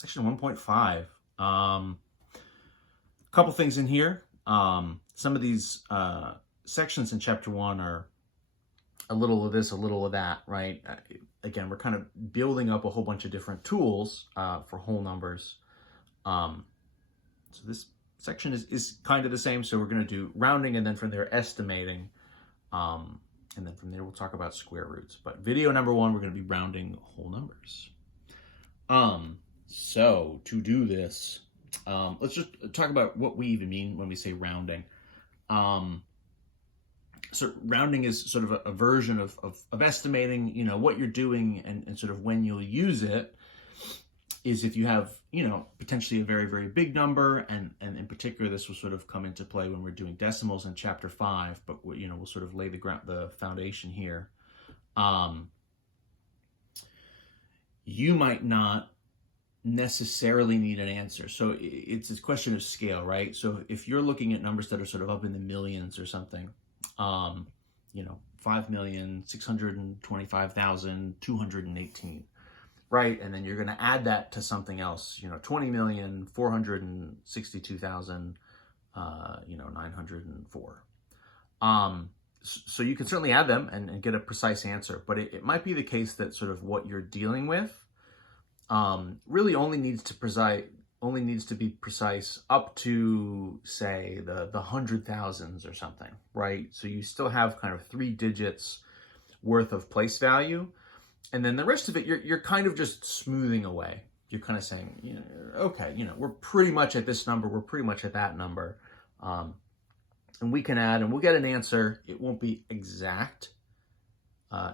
Section 1.5. A couple things in here. Some of these sections in chapter 1 are a little of this, a little of that, right? Again, we're kind of building up a whole bunch of different tools for whole numbers. So this section is kind of the same. So we're going to do rounding, and then from there estimating. And then from there we'll talk about square roots. But video number 1, we're going to be rounding whole numbers. So to do this, let's just talk about what we even mean when we say rounding. So rounding is sort of a version of estimating, what you're doing and sort of when you'll use it is if you have, potentially a very, very big number. And in particular, this will sort of come into play when we're doing decimals in chapter 5, but we'll sort of lay the foundation here. You might not necessarily need an answer. So it's a question of scale, right? So if you're looking at numbers that are sort of up in the millions or something, 5,625,218, right? And then you're going to add that to something else, 20,462,904. So you can certainly add them and get a precise answer, but it might be the case that sort of what you're dealing with really only needs to be precise up to, say, the hundred thousands or something, right? So you still have kind of 3 digits worth of place value, and then the rest of it you're kind of just smoothing away. You're kind of saying, okay, we're pretty much at this number, we're pretty much at that number, and we can add and we'll get an answer. It won't be exact.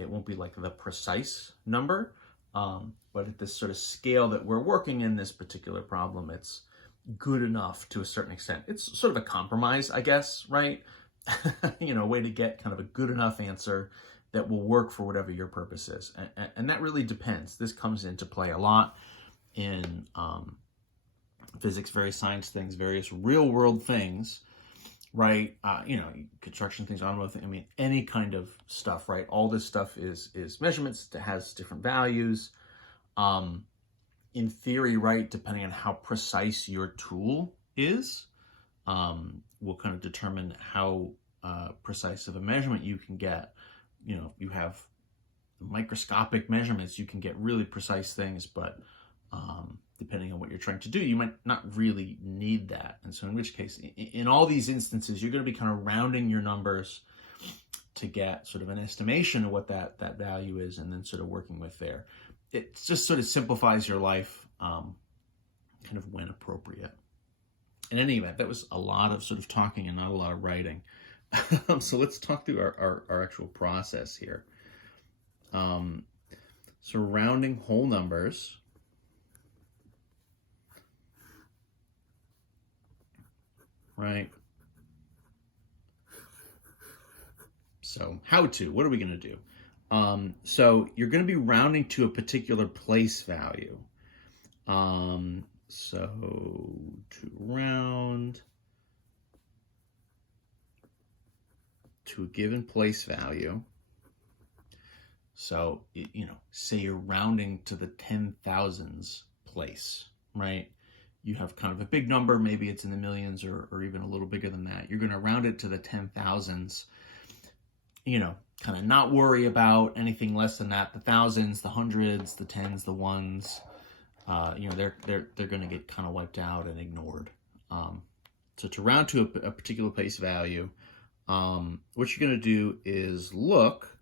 It won't be like the precise number. But at this sort of scale that we're working in this particular problem, it's good enough to a certain extent. It's sort of a compromise, I guess, right? A way to get kind of a good enough answer that will work for whatever your purpose is. And that really depends. This comes into play a lot in physics, various science things, various real world things, right? Construction things, automotive things, any kind of stuff, right? All this stuff is measurements that has different values. In theory, right, depending on how precise your tool is, will kind of determine how precise of a measurement you can get. If you have microscopic measurements, you can get really precise things, but depending on what you're trying to do, you might not really need that. And so in which case, in all these instances, you're going to be kind of rounding your numbers to get sort of an estimation of what that value is, and then sort of working with there. It just sort of simplifies your life, kind of when appropriate. In any event, that was a lot of sort of talking and not a lot of writing. So let's talk through our actual process here. So rounding whole numbers. Right? So what are we going to do? So you're going to be rounding to a particular place value. So to round to a given place value. So, say you're rounding to the 10,000s place, right? You have kind of a big number, maybe it's in the millions or even a little bigger than that. You're going to round it to the 10,000s, kind of not worry about anything less than that. The thousands, the hundreds, the tens, the ones, they're going to get kind of wiped out and ignored. So to round to a particular place value, what you're going to do is look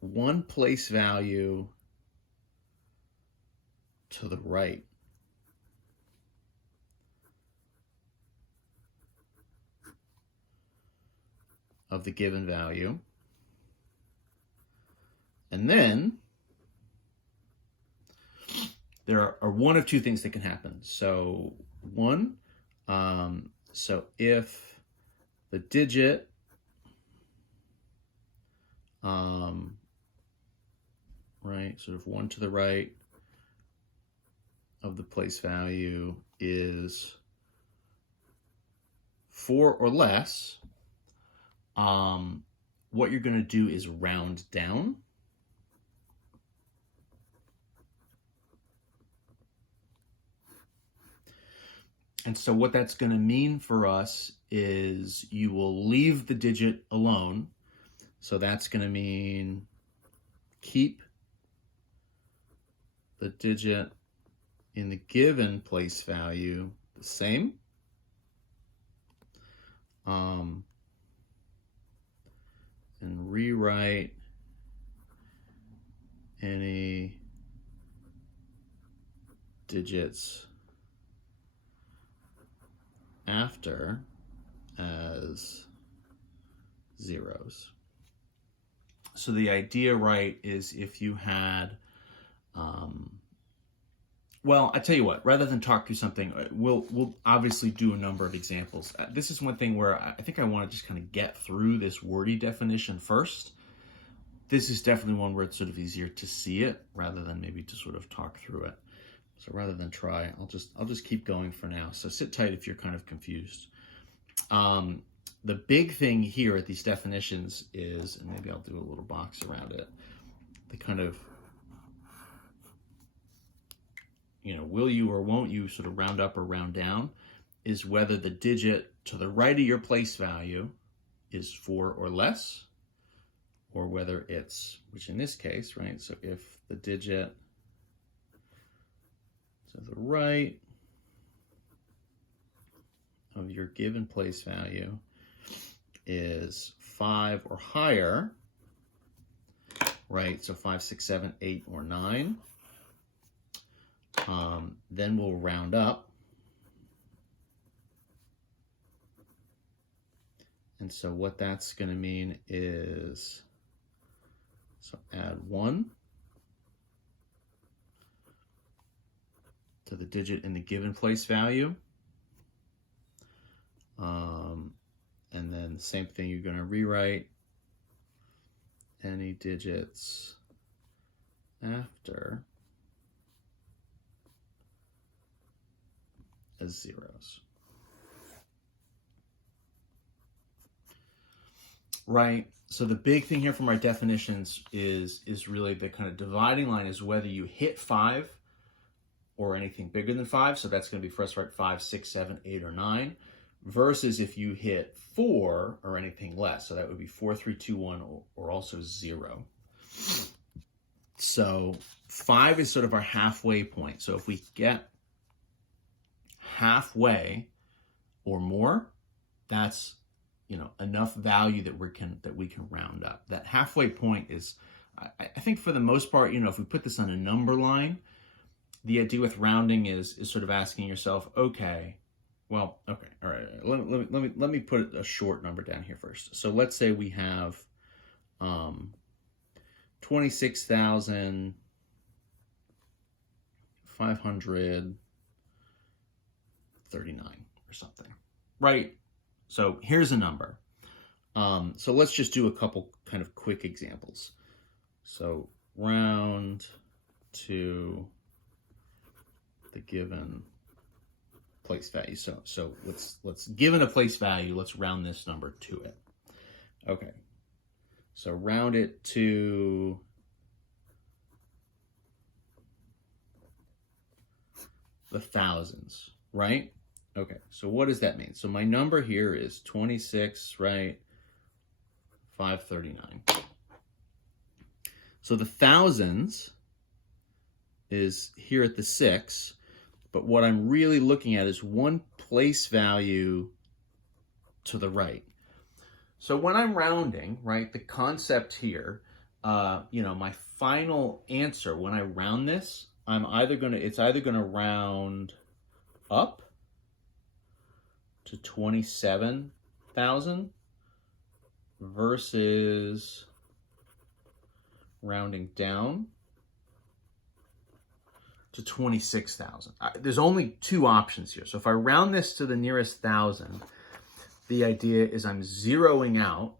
one place value to the right. Of the given value. And then there are one of two things that can happen. So one, so if the digit right, sort of one to the right of the place value is 4 or less, what you're going to do is round down. And so what that's going to mean for us is you will leave the digit alone. So that's going to mean keep the digit in the given place value the same. And rewrite any digits after as zeros. So the idea, right, is if you had, well, I tell you what, rather than talk through something, we'll obviously do a number of examples. This is one thing where I think I want to just kind of get through this wordy definition first. This is definitely one where it's sort of easier to see it rather than maybe to sort of talk through it. So rather than try, I'll just keep going for now. So sit tight if you're kind of confused. The big thing here at these definitions is, and maybe I'll do a little box around it, the kind of, will you or won't you sort of round up or round down, is whether the digit to the right of your place value is 4 or less, or whether it's, which in this case, right, so if the digit to the right of your given place value is 5 or higher, right, so 5, 6, 7, 8, or 9, then we'll round up. And so what that's going to mean is, so add 1 to the digit in the given place value. And then the same thing, you're going to rewrite any digits after as zeros. Right, so the big thing here from our definitions is really the kind of dividing line is whether you hit 5 or anything bigger than 5. So that's going to be for us, right, 5, 6, 7, 8, or 9. Versus if you hit 4 or anything less. So that would be 4, 3, 2, 1, or also 0. So 5 is sort of our halfway point. So if we get halfway or more, that's enough value that we can round up. That halfway point is, I think for the most part, if we put this on a number line, the idea with rounding is sort of asking yourself, okay, well, okay, all right. Let me put a short number down here first. So let's say we have 26,539 or something, right? So here's a number. So let's just do a couple kind of quick examples. So round to the given place value. So let's given a place value, let's round this number to it. Okay. So round it to the thousands, right? Okay, so what does that mean? So my number here is 26, right? 539. So the thousands is here at the 6, but what I'm really looking at is one place value to the right. So when I'm rounding, right, the concept here, my final answer, when I round this, it's either gonna round up to 27,000 versus rounding down to 26,000. There's only 2 options here. So if I round this to the nearest 1,000, the idea is I'm zeroing out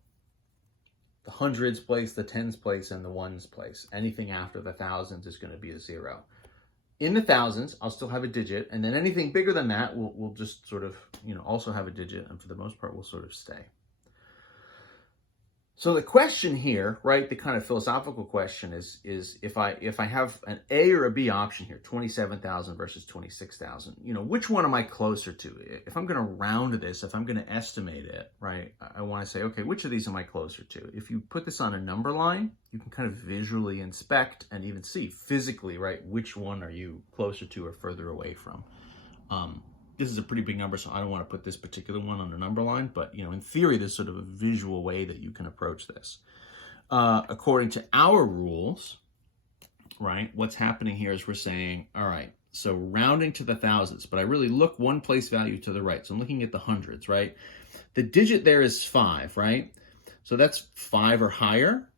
the hundreds place, the tens place, and the ones place. Anything after the thousands is going to be a 0. In the thousands, I'll still have a digit, and then anything bigger than that will just sort of, also have a digit, and for the most part, will sort of stay. So the question here, right, the kind of philosophical question is if I have an A or a B option here, 27,000 versus 26,000, which one am I closer to? If I'm going to round this, if I'm going to estimate it, right, I want to say, okay, which of these am I closer to? If you put this on a number line, you can kind of visually inspect and even see physically, right, which one are you closer to or further away from. This is a pretty big number, so I don't want to put this particular one on a number line, but in theory, there's sort of a visual way that you can approach this. According to our rules, right, what's happening here is we're saying, all right, so rounding to the thousands, but I really look one place value to the right. So I'm looking at the hundreds, right? The digit there is 5, right? So that's 5 or higher.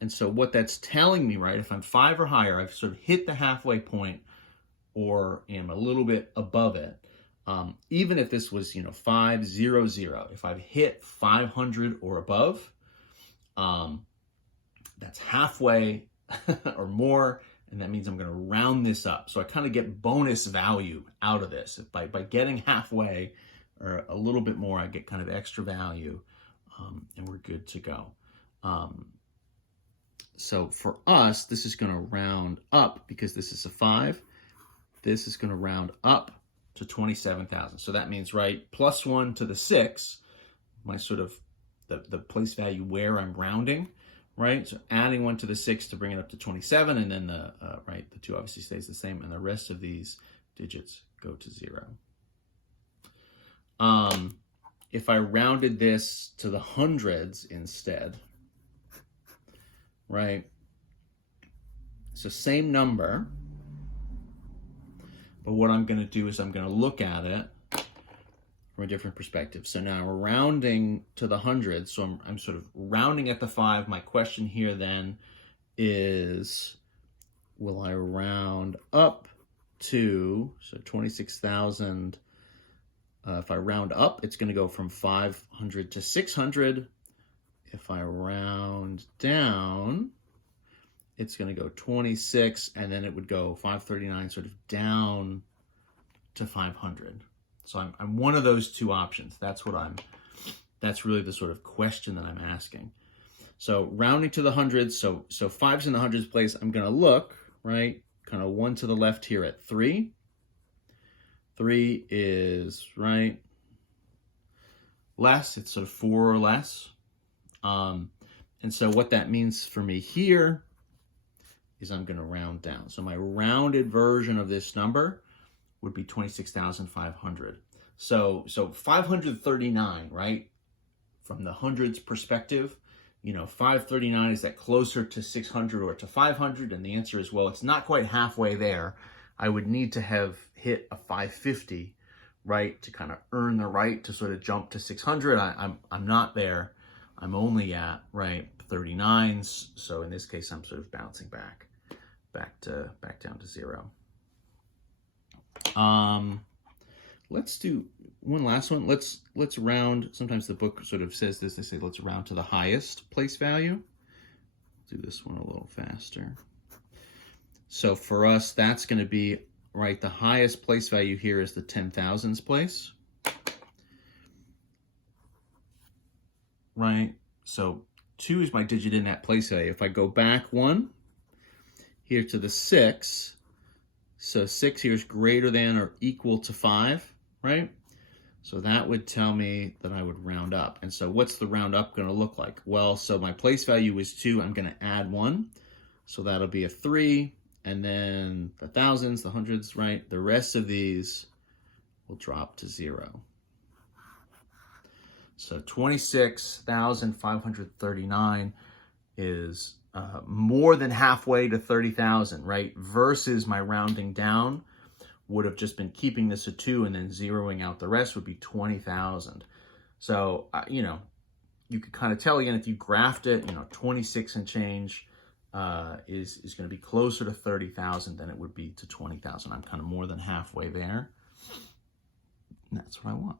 And so what that's telling me, right, if I'm 5 or higher, I've sort of hit the halfway point or am a little bit above it. Even if this was, 500, if I've hit 500 or above, that's halfway or more, and that means I'm going to round this up. So I kind of get bonus value out of this. By getting halfway or a little bit more, I get kind of extra value, and we're good to go. So for us, this is going to round up because this is a 5. This is going to round up to 27,000. So that means, right, plus 1 to the 6, my sort of the place value where I'm rounding, right? So adding 1 to the 6 to bring it up to 27, and then the 2 obviously stays the same, and the rest of these digits go to 0. If I rounded this to the hundreds instead, right? So same number, but what I'm going to do is I'm going to look at it from a different perspective. So now we're rounding to the hundreds. So I'm sort of rounding at the 5. My question here then is, will I round up to, so 26,000. If I round up, it's going to go from 500 to 600. If I round down, it's going to go 26, and then it would go 539 sort of down to 500. So I'm one of those two options. That's really the sort of question that I'm asking. So rounding to the hundreds, so 5's in the hundreds place, I'm going to look, right, kind of 1 to the left here at 3. 3 is, right, less, it's sort of 4 or less. And so what that means for me here is I'm going to round down. So my rounded version of this number would be 26,500. So 539, right? From the hundreds perspective, 539, is that closer to 600 or to 500? And the answer is, well, it's not quite halfway there. I would need to have hit a 550, right, to kind of earn the right to sort of jump to 600. I'm not there. I'm only at, right, 39s. So in this case, I'm sort of bouncing back down to 0. Let's do one last one. Let's round. Sometimes the book sort of says this. They say let's round to the highest place value. Do this one a little faster. So for us, that's going to be, right, the highest place value here is the 10,000s place. Right? So 2 is my digit in that place value. If I go back 1 here to the 6, so 6 here is greater than or equal to 5, right? So that would tell me that I would round up. And so what's the round up going to look like? Well, so my place value is 2. I'm going to add 1. So that'll be a 3. And then the thousands, the hundreds, right? The rest of these will drop to 0. So 26,539 is more than halfway to 30,000, right? Versus my rounding down would have just been keeping this at 2 and then zeroing out the rest would be 20,000. So, you could kind of tell, again, if you graphed it, 26 and change is going to be closer to 30,000 than it would be to 20,000. I'm kind of more than halfway there. And that's what I want.